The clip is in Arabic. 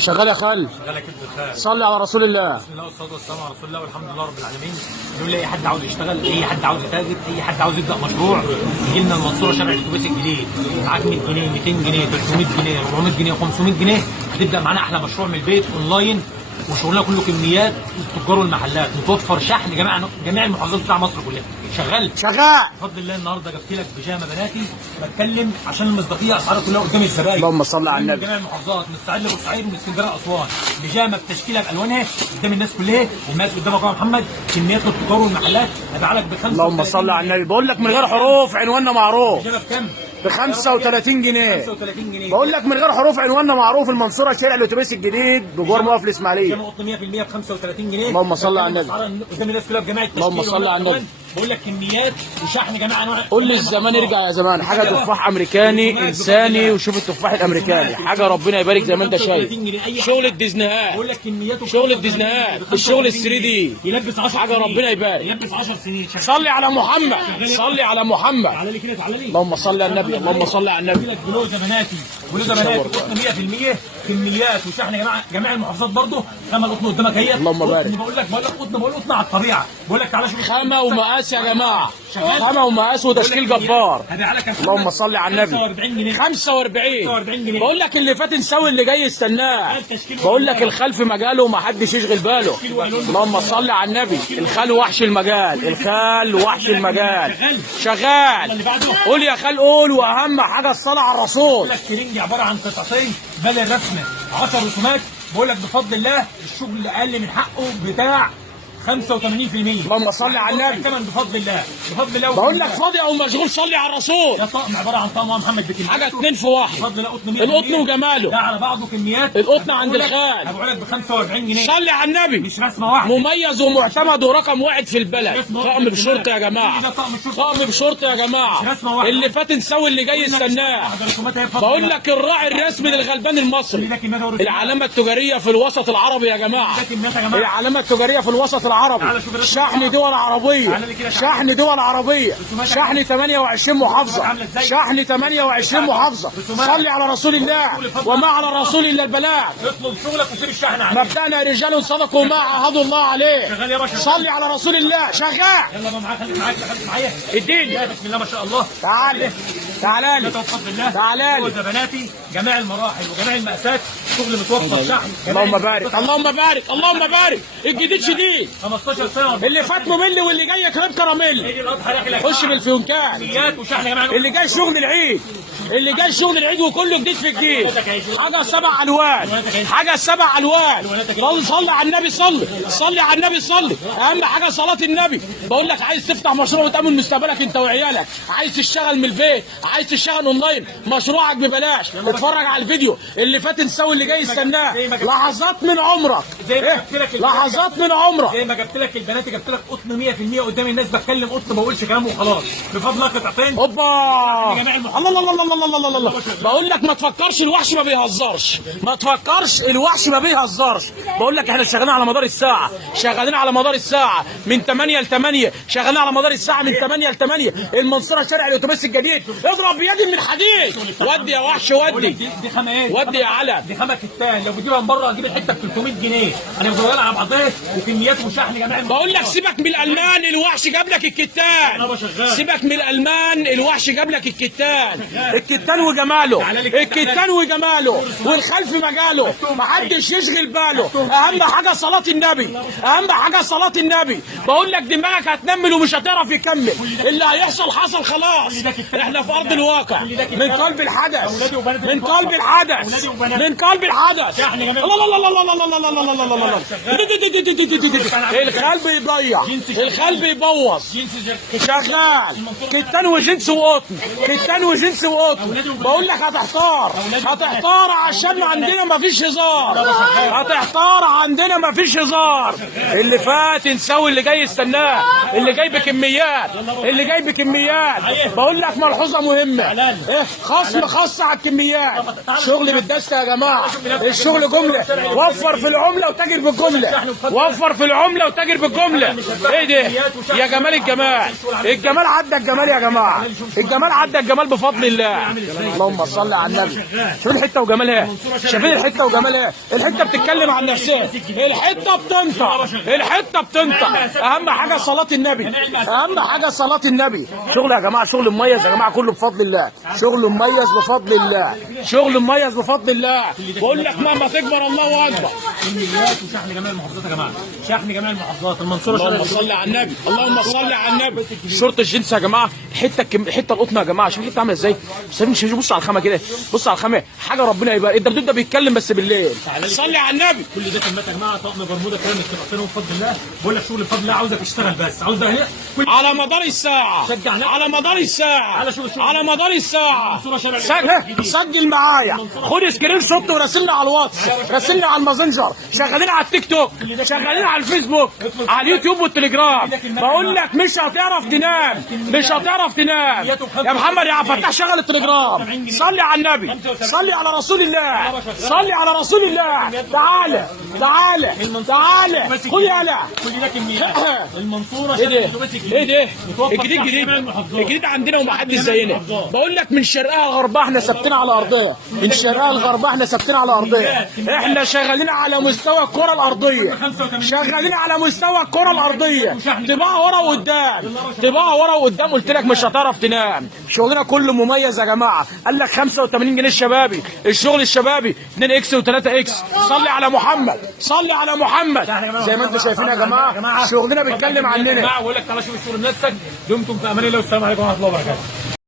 شغال يا خال. شغال يا كبد الخال. صلي على رسول الله. بسم الله والصلاه والسلام على رسول الله والحمد لله رب العالمين. بنقول لاي حد عاوز يشتغل، اي حد عاوز يتاجر، اي حد عاوز يبدا مشروع، يجي لنا المنصوره شارع الاتوبيس الجديد. معاك 100 جنيه 200 جنيه 300 جنيه 400 جنيه 500 جنيه هتبدا معانا احلى مشروع من البيت اونلاين، وشغلنا كله كميات التجار والمحلات، متوفر شحن جميع المحافظات بتاع مصر كلها. شغال بفضل الله. النهارده جبت لك بيجامه بناتي، بتكلم عشان المصداقيه، اسعارها كلها قدام الزباين. اللهم صل على النبي. جميع المحافظات من الصعيد لبورسعيد ومن اسكندريه لاسوان، بيجامه بتشكيلها بالوانها قدام الناس كلها، والناس قدامك يا محمد. كميات التجار والمحلات هبيع لك ب 35. اللهم صل على النبي. بقول لك من غير حروف عنواننا معروف. بيجامه بكام؟ ب 35 جنيه. 35 جنيه. بقول لك من غير حروف عنواننا معروف، المنصوره شارع الاتوبيس الجديد بجوار موقف الاسماعيليه. بيجامه قطن 100% ب 35 جنيه. اللهم صل على النبي. قدام الناس كلها بجميع التشكيل. اللهم صل على النبي. بقول لك كميات وشحن جميع انواع. قول لي الزمان ارجع يا زمان، حاجه تفاح امريكاني انساني، وشوف التفاح الامريكاني حاجه ربنا يبارك زي ما انت شايف. شغل الديزنيهات، بقول لك كمياته شغل الديزنيهات، الشغل ال 3 دي يلبس 10 حاجه ربنا يبارك. يلبس 10 سنين. صلي على محمد، صلي على محمد. تعالى لي كده، تعالى لي. اللهم صل على النبي، اللهم صل على النبي. لك بلوزه بناتي، بلوزه بناتي قطن 100%، كميات وشحن جميع المحافظات برضه. خامه القطن قدامك اهي. اللهم بارك. بقول لك قطن، بقول قطن على الطبيعه. بقول لك تعالى شوف خامه ومقاس يا جماعه، خامه ومقاس وتشكيل جبار. اللهم صل على النبي. 45 جنيه. 45 جنيه. بقول لك اللي فات نساوي اللي جاي استناه. بقول لك الخال في مجاله ومحدش يشغل باله. اللهم صل على النبي. الخال وحش المجال، الخال وحش المجال. شغال. قول يا خال قول، واهم حاجه الصلاه على الرسول. بقول لك كرنجي عباره عن قطعتين بل الرسمه 10 رسومات. بقول لك بفضل الله الشغل اقل من حقه بتاع 85%. اللهم صل على النبي. كمان بفضل الله، بفضل الله. بقول لك فاضي او مشغول صلي على الرسول. ده طقم عباره عن طقم محمد بكميات حاجه 2 في 1. بفضل الله. قطن 100%. القطن وجماله. ده على بعضه كميات. القطن عند الخال. هبيع لك ب 45 جنيه. صلي على النبي. مش رسمه واحده. مميز ومعتمد ورقم واحد في البلد. طقم بشرطه يا جماعه، طقم بشرطه يا جماعه. اللي فات نسوي اللي جاي استناه. بقول لك الراعي الرسمي للغلبان المصري. العلامه التجاريه في الوسط العربي يا جماعه، العلامه التجاريه في الوسط العربي. شحن دول عربيه، شحن دول عربيه، شحن 28 محافظه، شحن 28 محافظه. صلي على رسول الله، وما على الرسول الا البلاغ. اطلب شغلك وسيب الشحن عليك. مبدأنا رجال صدقوا ما عهدوا الله عليه. شغال يا باشا. صلي على رسول الله. شغال. يلا بقى معاك، خليك معاك، خليك معايا. اديني. بسم الله ما شاء الله. تعالى تعالى لي، بفضل الله. تعالى لي. بناتي جميع المراحل وجميع المقاسات، شغل متوفر شحن. اللهم بارك، اللهم بارك، اللهم بارك. الجديد شديد. 15 سنه اللي فات ممل واللي جاي كريم كراميل. يجي الاضحى ياكل. خش بالفيونكات. كميات وشحن يا جماعه. اللي جاي شغل العيد، اللي جاي شغل العيد وكله جديد في جديد. حاجه 7 الوان، حاجه 7 الوان. صلي على النبي، صلي على النبي، صلي. اهم حاجه صلاه النبي. بقول لك عايز تفتح مشروع وتامن مستقبلك انت وعيالك، عايز تشتغل من البيت، عايز تشتغل اونلاين، مشروعك ببلاش. اتفرج على الفيديو اللي فات نسوي اللي جاي استناه. لحظات من عمرك، لحظات من عمرك. زي ما جبت لك البنات، جبت لك قطن 100% قدام الناس. بتكلم قطن، ما بقولش كلام وخلاص. بفضل قطعتين. اوبا الله الله الله الله الله الله الله. بقول لك ما تفكرش الوحش ما بيهزرش، ما تفكرش الوحش ما بيهزرش. بقول لك احنا شغالين على مدار الساعه، شغالين على مدار الساعه من 8 ل 8، شغالين على مدار الساعه من 8 ل 8. المنصوره شارع الاتوبيس الجديد. اضرب بيدي من الحديد. ودي يا وحش ودي. دي خامه ايه؟ ودي يا علم. دي خامه كتان. لو بتجيبها من بره هتجيب الحته ب 300 جنيه. انا بقولها على بعضها وكميات وشحن يا جماعه. بقول لك سيبك من الالمان، الوحش جاب لك الكتان. سيبك من الالمان، الوحش جاب لك الكتان. الكتان وجماله، الكتان وجماله، والخلف مجاله، محدش يشغل باله. اهم حاجه صلاه النبي، اهم حاجه صلاه النبي. بقول لك دماغك هتنمل ومش هتعرف يكمل. اللي هيحصل حصل خلاص. احنا في ارض الواقع، من قلب الحدث، من قلب الحدث، من قلب الحدث. الله الله الله الله الله الله الله الله الله الله. الخال بيضيع، الخال بيبوظ. شغال كتان وجنس وقطن، كتان وجنس وقطن. بقول لك هتحتار، هتحتار عشان عندنا مفيش هزار، هتحتار عندنا مفيش هزار. اللي فات نسوي اللي جاي استناه، اللي جاي بكميات، اللي جاي بكميات. بقول لك ملحوظه مهمه، خصم خاص على الكميات. شغل بالدسته يا جماعه، الشغل جمله. وفر في العمله وتاجر بالجمله، وفر في العمله بالجمله وتاجر بالجمله. ايه ده يا جمال الجمال، الجمال عدى الجمال يا جماعه، الجمال عدى الجمال بفضل الله. اللهم صل على النبي. شوف الحته وجمالها، شايفين الحته وجمالها؟ الحته بتتكلم عن نفسها، الحته بتنطق، الحته بتنطق. اهم حاجه صلاه النبي، اهم حاجه صلاه النبي. شغل يا جماعه، شغل مميز يا جماعه، كله بفضل الله، شغل مميز بفضل الله، شغل مميز بفضل الله. بقول لك مهما تكبر الله اكبر. كميات وشحن جميع المحافظات يا جماعه، شحن جميع المحافظات. المنصوره اللهم صل على النبي، اللهم صل على النبي. شورت الجنس يا جماعه، الحته القطن يا جماعه، شوف الحته عامله ازاي. بص على الخامه كده، بص على الخامه، حاجه ربنا يبارك. الدبدوب ده بيتكلم بس بالليل. صلي على النبي. كل ده كميات يا جماعه، طقم برمودا كامل بتبقى بفضل الله. بقول لك شغل بفضل الله، عاوزك تشتغل بس، عاوز ده على مدار الساعه، على مدار الساعه، على مدار الساعه. سجل معايا، خد سكرين شوت وراسلنا على الواتس، راسلنا على الماسنجر، شغالين على التيك توك، شغالين على الفيسبوك، على اليوتيوب والتليجرام. بقول لك مش هتعرف تنام، مش هتعرف تنام يا محمد يا عبد الفتاح. شغل التليجرام، صلي على النبي، صلي على رسول الله، صلي على رسول الله. تعالى تعالى تعالى، خد يالا. كل ده كميات. المنصوره ايه ده؟ ايه ده؟ الجديد جديد، الجديد عندنا ومحدش زينا. بقول لك من شرقها لغربها احنا ثابتين على ارضها، من شرقها لغربها احنا ثابتين على ارضها. احنا شغالين على مستوى الكره الارضيه، شغالين على مستوى الكره الارضيه. طباعه ورا وقدام، طباعه ورا وقدام. قلت لك مش هتعرف تنام. شغلنا كله مميز يا جماعه. قال لك 85 جنيه الشبابي، الشغل الشبابي 2 اكس و3 اكس. صلي على محمد، صلي على محمد. زي ما انتم شايفين يا جماعه، شغلنا بيتكلم عننا. بقول لك تعالى شوف الشغل بنفسك. دمتم في امان الله والسلام عليكم ورحمه الله وبركاته.